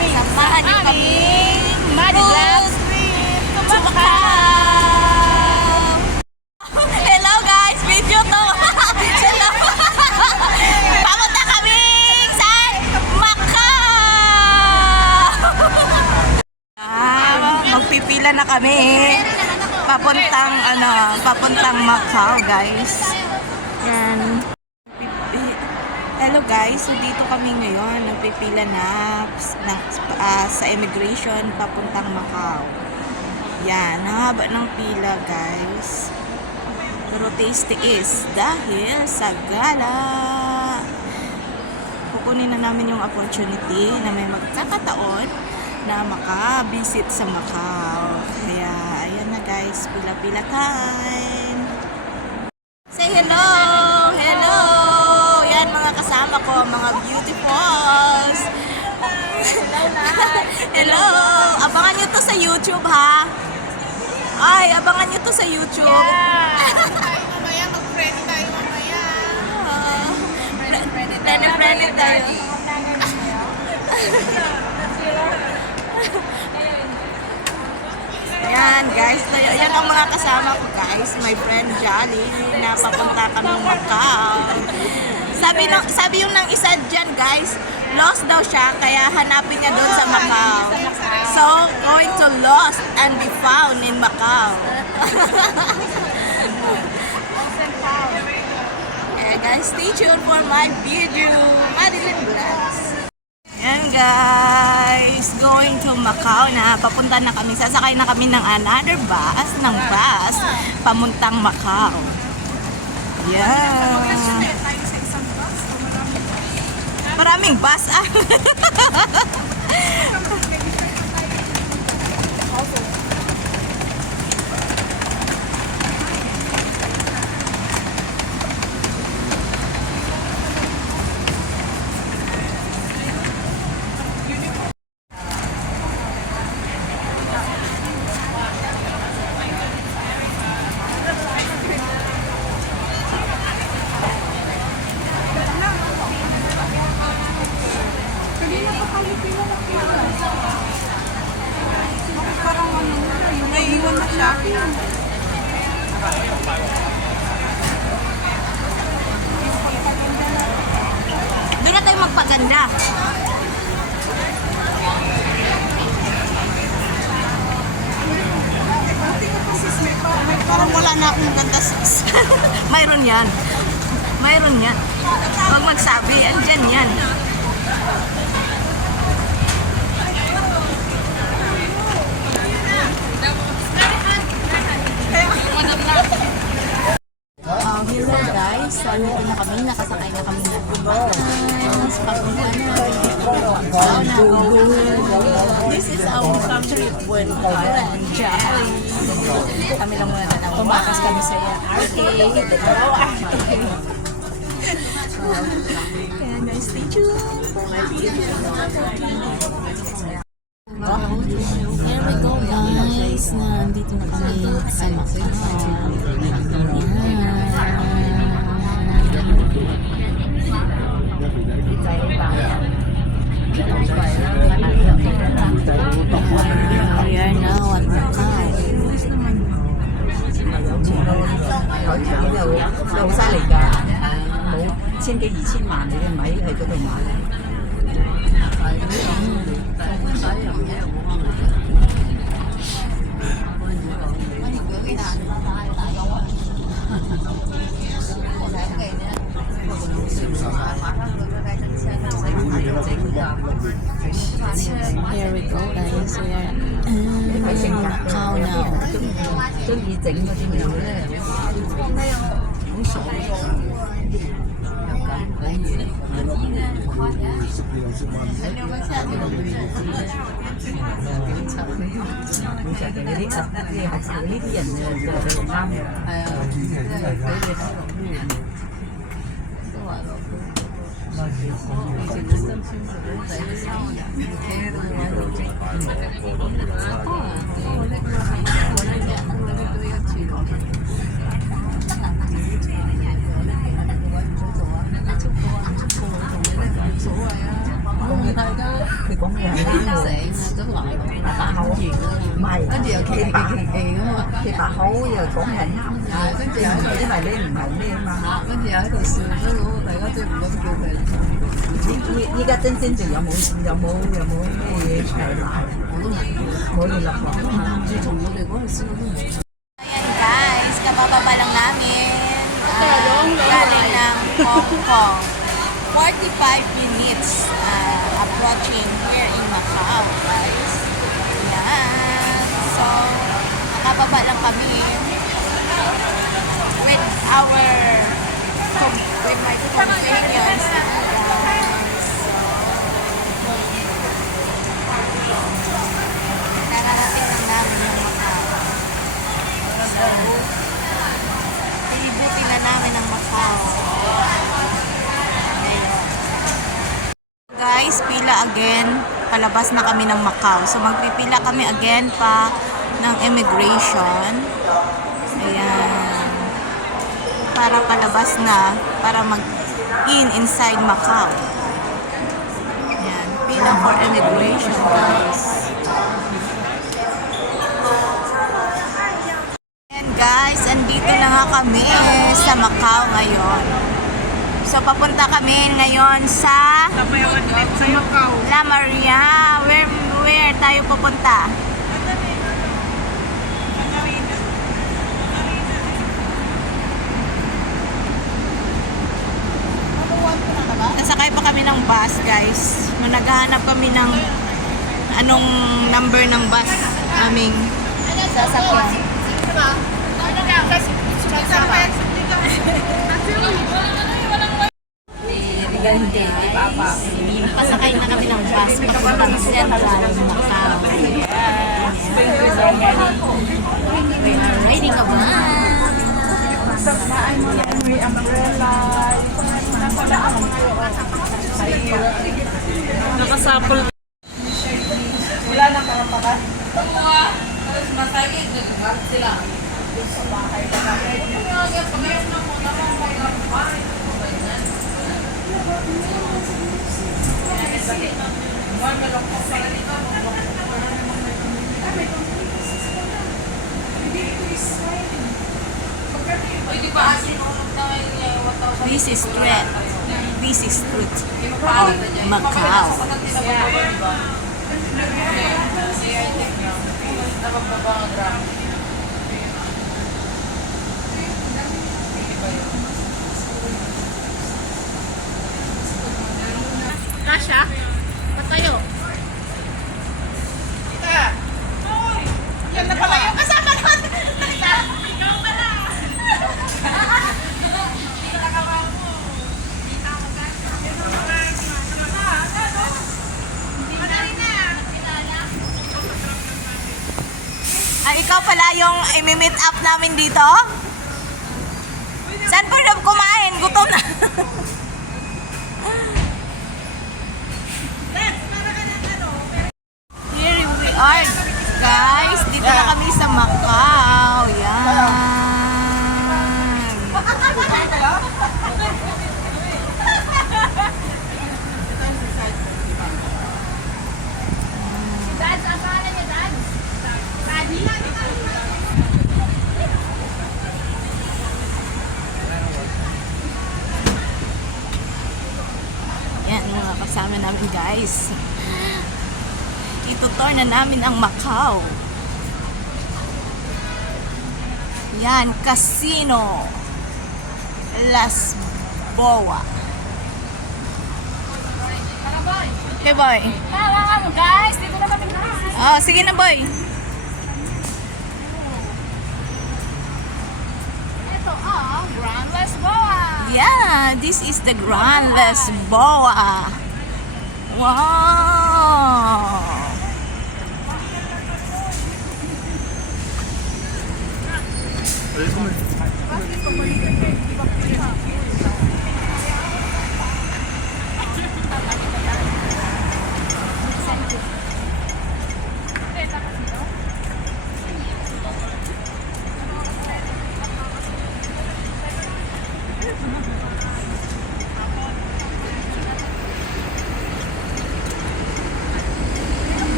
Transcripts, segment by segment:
Samahan niyo kami. Road trip to Macau. Hello guys, video to. Hello. Papunta kami sa Macau. Magpipila na kami. Papuntang Macau, guys. Yan. Hello guys, so dito kami ngayon, nagpipila na sa immigration papuntang Macau. Yan, haba ng pila guys. Pero tasty is dahil sa gala. Kukunin na namin yung opportunity na may magkakataon na makabisit sa Macau. Kaya, ayan na guys, pila-pila time. Say hello! Hello! Yan mga kasama ko, mga beautifuls. Hello! Abangan nyo to sa YouTube ha. Ay, abangan nyo to sa YouTube. Tayo mamaya, mag-friend tayo mamaya. Friend tayo. Yan guys, yan ang mga kasama ko guys. My friend Johnny, na papunta kami Macau. Sabi yung nang isa dyan guys, lost daw siya, kaya hanapin niya doon sa Macau. So, going to lost and be found in Macau. Yeah guys, stay tuned for my video. Madeline Vlogs. Yan guys, going to Macau na. Papunta na kami, sasakay na kami ng another bus, pamuntang Macau. Yan. Maraming bus ah. Naiiwan na siya. Doon na tayo magpaganda. Parang wala na akong ganda sis. Mayroon yan. Mayroon yan. Huwag magsabi. Andyan yan. Hello guys, so dito na kami, nakasakay na kami ng bus. Papunta na. This is our trip with Carla and Jolly. Kami lang muna na tumakas kami sa arcade. Kaya guys, stay tuned for my video. Here we go guys, nandito na kami sa Macau. We are now at Macau. Here we go guys, we are in Macau now. 醒都來大口完唔係，跟住又奇奇咁啊，佢白口又講係啱，跟住又因為你唔係咩啊嘛。跟住又喺度笑，所以我大家都唔敢叫佢。依家晶晶仲有冇咩嘢係鬧？我都冇冇聯絡過。自從我哋嗰陣時，我都冇。Ayan guys, kabababa lang namin. Galing ng Hong Kong. 45 minutes approaching here in Macau, guys. Ayan. So, nakababa lang kami with my companions. Nararating lang namin yung Macau. So, ilibutin na namin ang Macau. Ayun. Guys, pila again. Palabas na kami ng Macau. So, magpipila kami again pa ng immigration. Ayan. Para palabas na. Para inside Macau. Ayan. Pila for immigration, guys. Guys, andito na nga kami sa Macau ngayon. So, papunta kami ngayon sa La Maria. Where tayo pupunta? Nasakay pa kami ng bus, guys. Naghahanap kami ng anong number ng bus aming sasakyan. Pasakay na kami ng bus papuntang Central Macau. We are riding a bus. Nakasapol. Wala na karapakan. Sila. This is street. This is street of Macau. Kasha? Ba't kayo? Yan na pala yung kasama natin. Ikaw pala. Ikaw pala yung i-meet up namin dito? Saan po na kumain? Gutom na. Here we are, guys. Dito na kami sa Macau. Yan. Yan, mga kasama namin, guys. Itutour na namin ang Macau. Yan, Casino Las Boa. Okay, boy. Guys, dito na kami. Oh, sige na, boy. Ito ang Grand Lisboa. Yeah, this is the Grand Lisboa. Wow.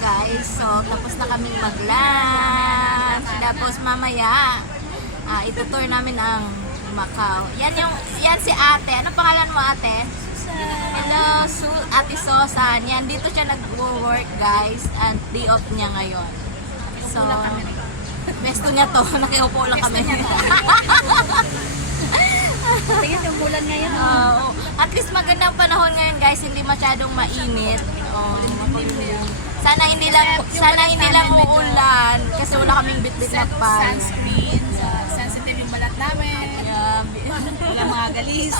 guys. So, tapos na kaming mag-lunch. Tapos mamaya, itutour namin ang Macau. Yan si ate. Ano pangalan mo, ate? Hello, Ate Sosan. Yan, dito siya nag-work, guys. And day off niya ngayon. So, besto niya to. Nakiupo lang kami. Tingin yung bulan ngayon. At least magandang panahon ngayon, guys. Hindi masyadong mainit. Sana hindi lang uulan kasi wala kaming bitbit na pan. Sunscreen. Sensitive yung balat namin. Yeah. Wala mga galis.